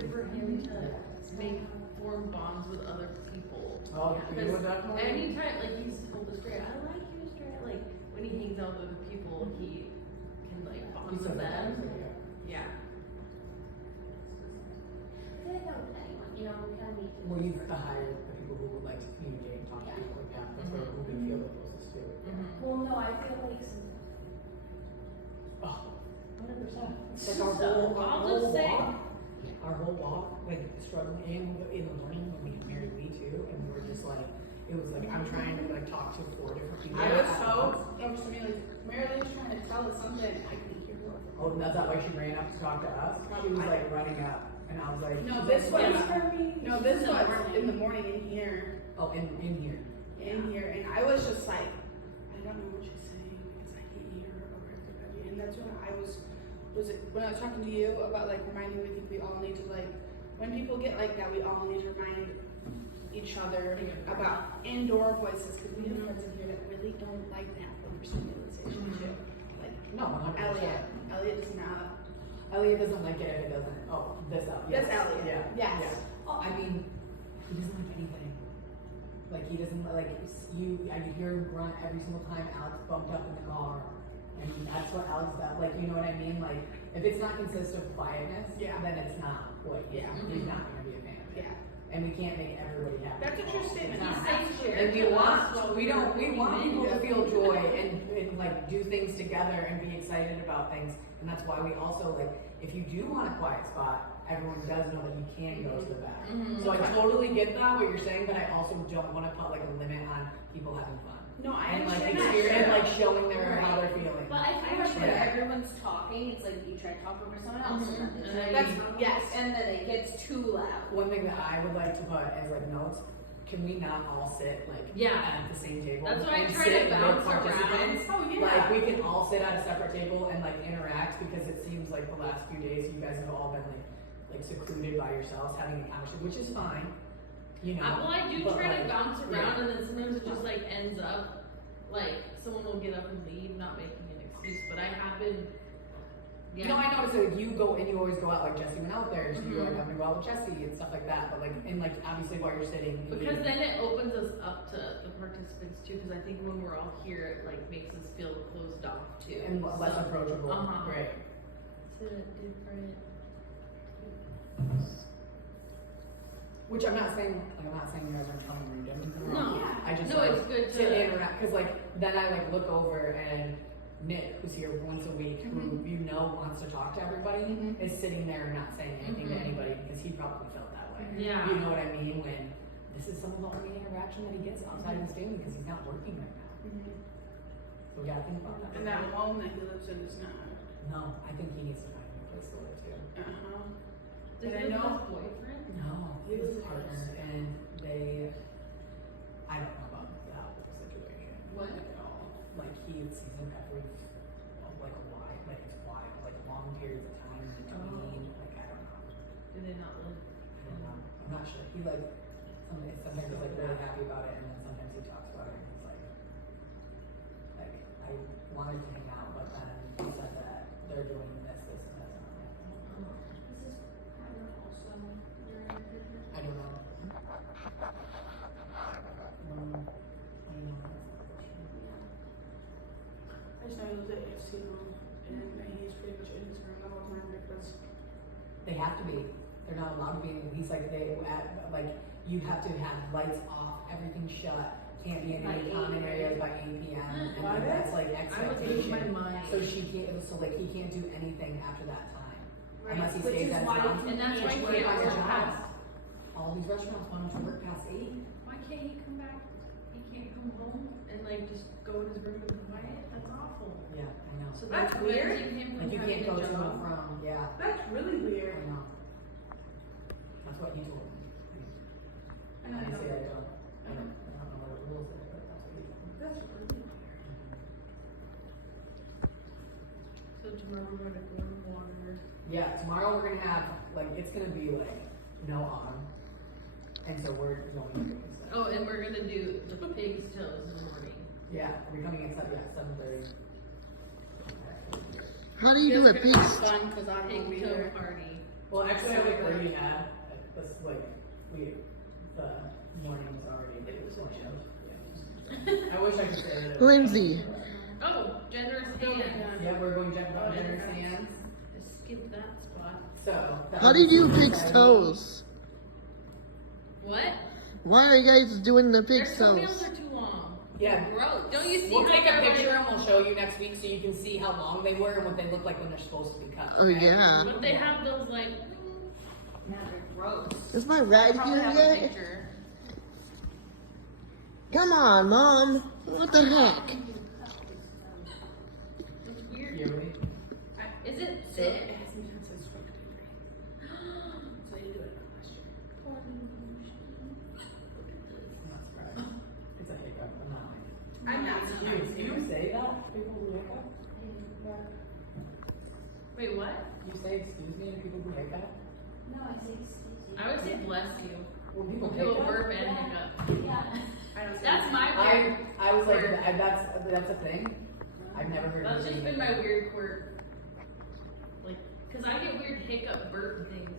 good for him to form bonds with other people. Oh, you Because would definitely. anytime, like he's told the stray, I like you, stray. Like when he hangs out with other people, he can like bond with them. Yeah. I feel like I'm with anyone, you know, we kind of need to. Well, you've hired the people who would like to communicate and talk to people, yeah, that's where who we feel the closest to. Well, no, I feel like some. Oh, 100%. It's like So, I'll just say- our whole walk, like struggling in the morning when we had Mary Lee too, and we were just like, it was like, I'm trying to like talk to 4 different people. I was at so once. overstimulated. Marilyn was trying to tell us something. I couldn't hear her. Oh, and that's not why she ran up to talk to us. She was like running up, and I was like, No, she's this like, was- "Yes, Kirby." No, this was in the morning in here. Oh, in here. And I was just like, I don't know what she's saying because I can't hear her over everybody. And that's when I was it when I was talking to you about like reminding, we think we all need to like, when people get like that, we all need to remind each other about indoor voices, because we have friends in here that really don't like that overstimulation too. Like No, 100%. Elliot does not. Elliot doesn't like it if it doesn't. Oh, this up. Yes. That's Elliot. Yeah. Yes. Yeah. Oh, I mean, he doesn't like anything. Like he doesn't like you. I could hear him grunt every single time Alex bumped up in the car, and that's what Alex does. Like, you know what I mean? Like, if it's not consist of quietness, then it's not what he's not going to be a fan of it. Yeah. And we can't make everybody happy. That's a true statement. And we want people to feel joy and like do things together and be excited about things. And that's why we also like, if you do want a quiet spot, everyone does know that you can go to the back. So I totally get that, what you're saying, but I also don't want to put like a limit on people having fun. No, I And like understand that. experience, and like showing their how they're feeling. But I feel like when everyone's talking, it's like you try to talk over someone else, and then they That's, yes. and then it gets too loud. One thing that I would like to put as like notes, can we not all sit like at the same table? That's why I and try sit to bounce with participants? Oh, yeah. Like we can all sit at a separate table and like interact, because it seems like the last few days you guys have all been like secluded by yourselves having a conversation, which is fine. You know. Well, I do but, try like, to bounce around, and then sometimes it just like ends up like someone will get up and leave, not making an excuse. But I have been. You know, I noticed that you go and you always go out, like Jesse went out there, so you like having to go out with Jesse and stuff like that. But like, and like obviously while you're sitting. and Because eating. then it opens us up to the participants too, because I think when we're all here, it like makes us feel closed off too. And less So, approachable. Right. It's a different. Which I'm not saying you guys are telling me don't get me No, wrong. I just no, like it's good to to- interact, because like then I like look over and Nick, who's here once a week, who you know wants to talk to everybody, is sitting there and not saying anything to anybody, because he probably felt that way. Yeah. You know what I mean? When this is some of the only interaction that he gets outside of his family, because he's not working right now. So we gotta think about that. And that home that he lives in is not. No, I think he needs to find a new place to live too. Does And I he know- have a boyfriend? No, he was a partner, and I don't know about that whole situation. What? Like at all. Like he's in every, like it's wide, like long periods of time in between, like I don't know. Do they not live? I don't know, I'm not sure. He like, sometimes he's like really happy about it, and then sometimes he talks about it, and he's like, I wanted to hang out, but then he said that they're doing this, and this. And I'm like, This is kind of also your business. I don't know. I don't know. I just know he lives at AFC room, and he's pretty much in his room the whole time because. They have to be. They're not allowed to be. He's like you have to have lights off, everything shut, can't be in any common areas by 8 p.m. And What? that's like I was losing my expectation. mind. So he can't do anything after that time. Unless he Which stays is at his why house. And that's why Which he work can't on work his job. past. All these restaurants want him to work past 8. Why can't he come back? He can't come home and like just go in his room and be quiet? That's awful. Yeah, I know. So That's that's weird. preventing him from Like you having can't go a to and job. from. Yeah, That's really I weird. know. That's what he told me. I know, I I say know. I don't know what the rules are, but that's what he told me. That's really weird. So tomorrow we're gonna go to water. Yeah, tomorrow we're gonna have it's gonna be like no autumn, and so we're going to do this. Oh, and we're gonna do the pig's toes in the morning. Yeah, we're coming at 7:30. How do you do it, It's gonna be Peace? fun because I'm gonna be Pig toe here. party. Well, actually, I already had, this, like, the morning was already. It was a planned. Yeah. I wish I could say that. Lindsay. Oh, generous hand. Yeah, we're going to check about generous hands. I skipped that spot. So. that How do you do was pig's exciting. toes? What? Why are you guys doing the Their pig's toenails toes? are too long. Yeah. Gross. Don't you see We'll how take a they're picture like- and we'll show you next week so you can see how long they were and what they look like when they're supposed to be cut. Oh, okay? yeah. But they have those like. Yeah, they're gross. Is my ride Probably here have a yet? picture. Come on, Mom. What the heck? It's weird. Yearly. Is it So thick? it has sometimes says stroke degree. So you do it last year. I'm not surprised. It's a hiccup, I'm not like. I'm not You surprised. you say that? People who hiccup? Wait, what? You say excuse me to people who hiccup? No, I say excuse you. I would say bless you. When people People hiccup? burp and hiccup. Yeah. I don't say That's that. my weird. I was like, Quirk. that's a thing? I've never heard That's of just it. been my weird quirk. Like, cause I get weird hiccup burp things.